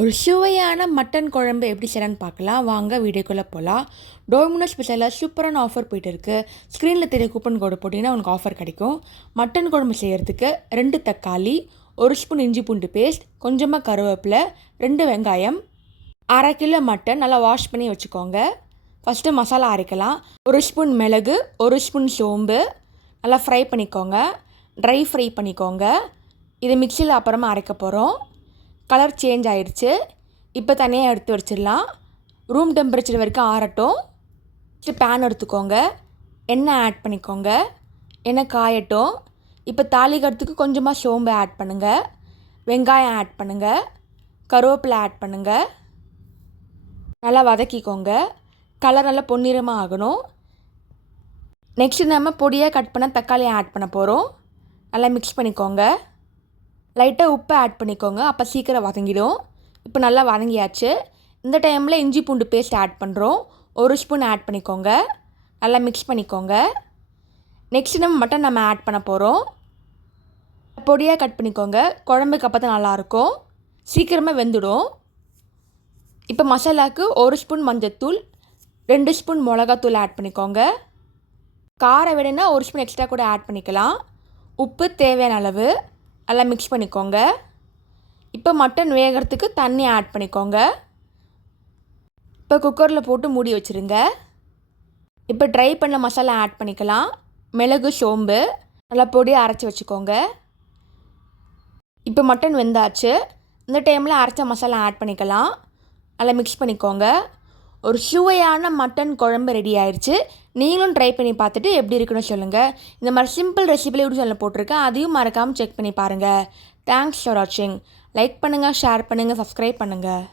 ஒரு சுவையான மட்டன் குழம்பு எப்படி செய்யலான்னு பார்க்கலாம். வாங்க வீடியோக்குள்ளே போகலாம் டோமினோ ஸ்பெஷலாக சூப்பரான ஆஃபர் போயிட்டு இருக்குது ஸ்க்ரீனில் தெரிய கூப்பன் கோடு போட்டிங்கன்னா உங்களுக்கு ஆஃபர் கிடைக்கும். மட்டன் குழம்பு செய்கிறதுக்கு ரெண்டு தக்காளி ஒரு ஸ்பூன் இஞ்சி பூண்டு பேஸ்ட் கொஞ்சமாக கருவேப்பிலை ரெண்டு வெங்காயம் அரை கிலோ மட்டன் நல்லா வாஷ் பண்ணி வச்சுக்கோங்க. ஃபஸ்ட்டு மசாலா அரைக்கலாம். ஒரு ஸ்பூன் மிளகு ஒரு ஸ்பூன் சோம்பு நல்லா ஃப்ரை பண்ணிக்கோங்க. ட்ரை ஃப்ரை பண்ணிக்கோங்க. இதை மிக்சியில் அப்புறமா அரைக்க போகிறோம் கலர் சேஞ்ச் ஆயிடுச்சு. இப்போ தனியாக எடுத்து வச்சிடலாம். ரூம் டெம்பரேச்சர் வரைக்கும் ஆறட்டும். ஃபஸ்ட்டு பேன் எடுத்துக்கோங்க. எண்ணெய் ஆட் பண்ணிக்கோங்க. எண்ணெய் காயட்டும். இப்போ தாளிக்கிறதுக்கு கொஞ்சமாக சோம்பு ஆட் பண்ணுங்கள் வெங்காயம் ஆட் பண்ணுங்கள் கருவேப்பிலை ஆட் பண்ணுங்கள் நல்லா வதக்கிக்கோங்க. கலர் நல்லா பொன்னிறமாக ஆகணும். நெக்ஸ்ட்டு நம்ம பொடியாக கட் பண்ண தக்காளி ஆட் பண்ண போகிறோம் நல்லா மிக்ஸ் பண்ணிக்கோங்க. லைட்டாக உப்பை ஆட் பண்ணிக்கோங்க. அப்போ சீக்கிரம் வதங்கிடும். இப்போ நல்லா வதங்கியாச்சு. இந்த டைமில் இஞ்சி பூண்டு பேஸ்ட் ஆட் பண்ணுறோம் ஒரு ஸ்பூன் ஆட் பண்ணிக்கோங்க. நல்லா மிக்ஸ் பண்ணிக்கோங்க. நெக்ஸ்ட் நம்ம மட்டன் நம்ம ஆட் பண்ண போகிறோம் பொடியாக கட் பண்ணிக்கோங்க. குழம்புக்கு அப்போ தான் நல்லாயிருக்கும் சீக்கிரமாக வெந்துடும். இப்போ மசாலாவுக்கு ஒரு ஸ்பூன் மஞ்சத்தூள் ரெண்டு ஸ்பூன் மிளகாத்தூள் ஆட் பண்ணிக்கோங்க. காரம் வேணும்னா ஒரு ஸ்பூன் எக்ஸ்ட்ரா கூட ஆட் பண்ணிக்கலாம். உப்பு தேவையான அளவு. நல்லா மிக்ஸ் பண்ணிக்கோங்க. இப்போ மட்டன் வேகிறதுக்கு தண்ணி ஆட் பண்ணிக்கோங்க. இப்போ குக்கரில் போட்டு மூடி வச்சுருங்க. இப்போ ட்ரை பண்ண மசாலா ஆட் பண்ணிக்கலாம். மிளகு சோம்பு நல்லா பொடியாக அரைச்சி வச்சுக்கோங்க. இப்போ மட்டன் வெந்தாச்சு. இந்த டைமில் அரைச்ச மசாலா ஆட் பண்ணிக்கலாம். நல்லா மிக்ஸ் பண்ணிக்கோங்க. ஒரு சுவையான மட்டன் குழம்பு ரெடி ஆயிடுச்சு நீங்களும் ட்ரை பண்ணி பார்த்துட்டு எப்படி இருக்குன்னு சொல்லுங்கள் இந்த மாதிரி சிம்பிள் ரெசிபியில் எப்படி சொல்ல போட்டிருக்கேன். அதையும் மறக்காமல் செக் பண்ணி பாருங்கள் தேங்க்ஸ் ஃபார் வாட்சிங் லைக் பண்ணுங்கள் ஷேர் பண்ணுங்கள் சப்ஸ்கிரைப் பண்ணுங்கள்